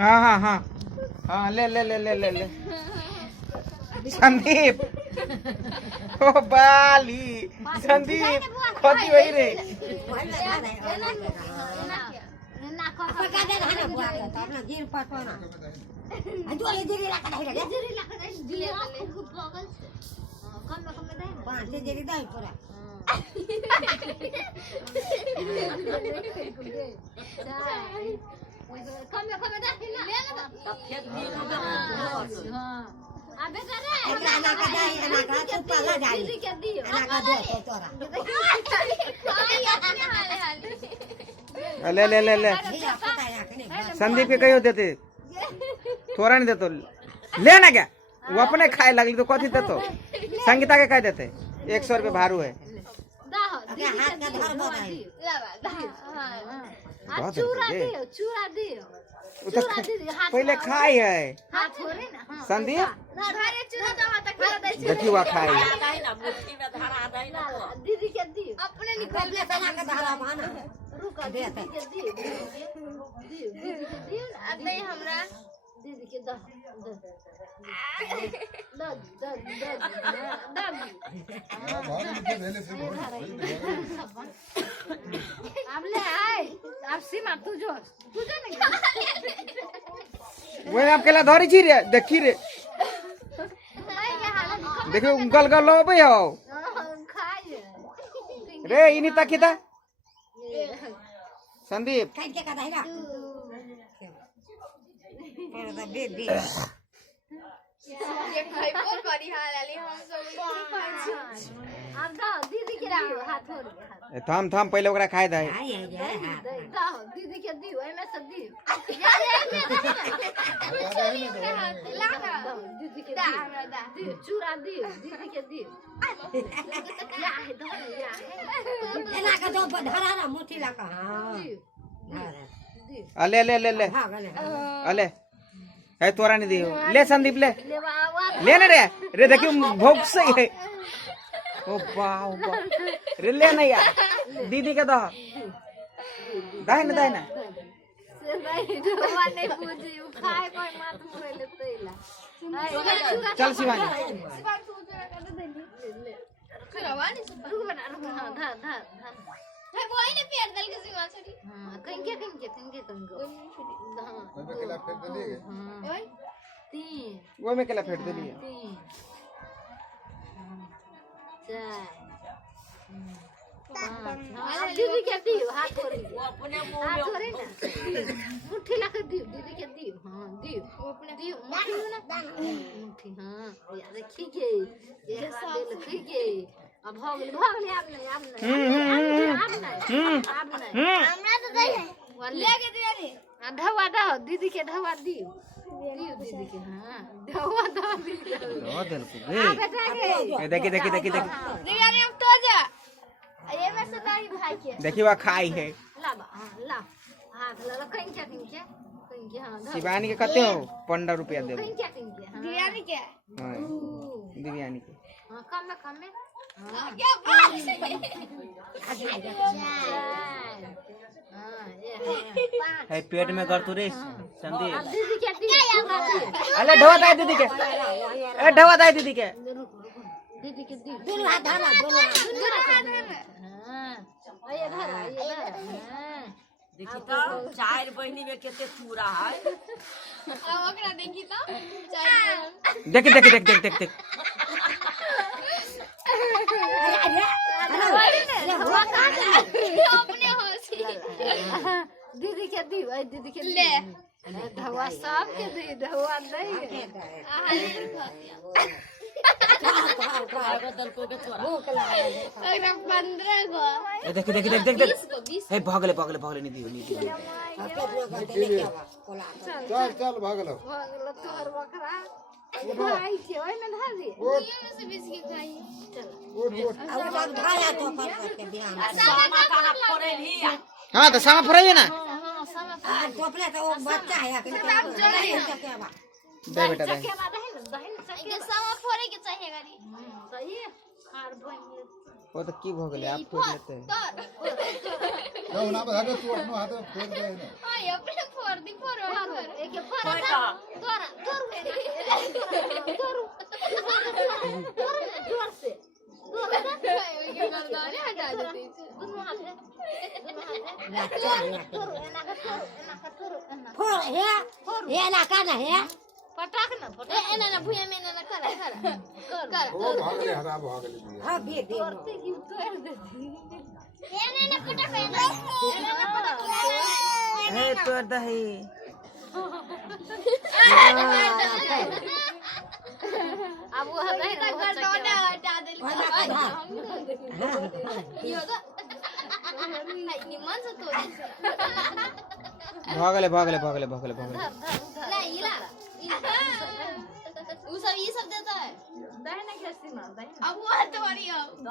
हाँ हाँ हाँ हाँ ले ले ले ले ले ले संदीप ओ बाली संदीप खोती वही रे ले ले ले ले संदीप के कही होते थे थोड़ा नहीं देते लेना क्या वो अपने खाए लगली तो कथी देते संगीता के कह देते 100 रुपये भारू है पहले खाई है संदीप देखी हुआ खाई दीदी के दी अपने निकलने नहीं हमरा दीदी के द अब ले आए अब सीमा तुझे नहीं वो आपके ला धरी छी रे देखी रे देखो गल गल लो बे हो रे इनी तकी था संदीप ये भाई को करी हाल आली हम सब अब द दीदी के दियो हाथ हो थाम थाम पहले ओकरा खाए दे दीदी के दियो एमे से दियो दीदी के दियो चूरा दियो दीदी के दियो या है दो या है एना का दो धरारा मुट्ठी ला का हां ले ले ले ले अले है तोरा नहीं दियो ले संदीप ले ले ना रे रे देखियो भूख से है ओ वाओ रे ले ना यार दीदी के दो दाई ना से नहीं डोवा नहीं पूजी खाए कोई मात मुरे लेते इला चल शिवानी शिवानी तू जरा कर दे ले शिवानी रुक बना रुक हां धर धर धर है वो ही ने पेड़ दल के शिवा छड़ी हां कहीं के हां मैं केला फेंक दे ओए 3 वो में केला फेंक दे लिया 4 5 दीदी के दियो हाथ धोरी वो अपने मुंह में ना मुट्ठी ला के दियो दीदी के दियो हां दियो वो अपने दियो मुट्ठी ना मुट्ठी हां यार खीगे ये दिल खीगे अब भागले आप नहीं हमरा तो दे लेके दिया रे ढवा दो दीदी के ढवा दियो दियो दीदी के हां ढवा दो दीदी दो दिल को बेटा के देखी देखी देखी देखी दिया रे अब तो जा ये में से दाई भाई के देखी वा खाई है ला ला हाथ ला कहीं के हां शिवानी के कते हो 15 रुपया दे कहीं के दियानी के हां दिव्यानी के हां कम में क्या बात है पेट में कर तू रे संदीप दीदी के दिया अरे ढवा दाई दीदी के ए ढवा दाई दीदी के दीदी के दी दोनों हाथ धरा दोनों हां ये धर हां देखी तो चार बहिनी में केते चूरा है अब ओकरा देखी तो देख देख देख देख देख देख अपने हंसी दीदी के दी भाई दीदी के ले ढवा सब के दी ढवा नहीं अगर 15 गो देख देख देख देख देख ए भागले नहीं दी चल चल भागलो तोहर बकरा भाई के ओए में धर दे ये में से बीच के खाई चल उठ अब जब धाया तो पर के ध्यान सामा का फोड़े ही हां तो सामा फराइए ना हां सामा टोपले तो वो बच्चा है कि दे बेटा दे के बाद है के सामा फोड़े के चाहिए गाड़ी सही है हार बन वो तो की भोगले आप फोड़ लेते हैं ना ना भागो तू अपनो हाथ में फेंक दे ना हां ये अपने फोड़ एक फोर कोई का तोरा तोरू जोर से दोनों हाथ पटाक ना भूया में ना कर वो भागले हरा भागले दिया हे तोर दही अब वो है ना हटा दे निमन से तो भागले ये सब देता है दाहिना कैसे मारता है अब वो तुम्हारी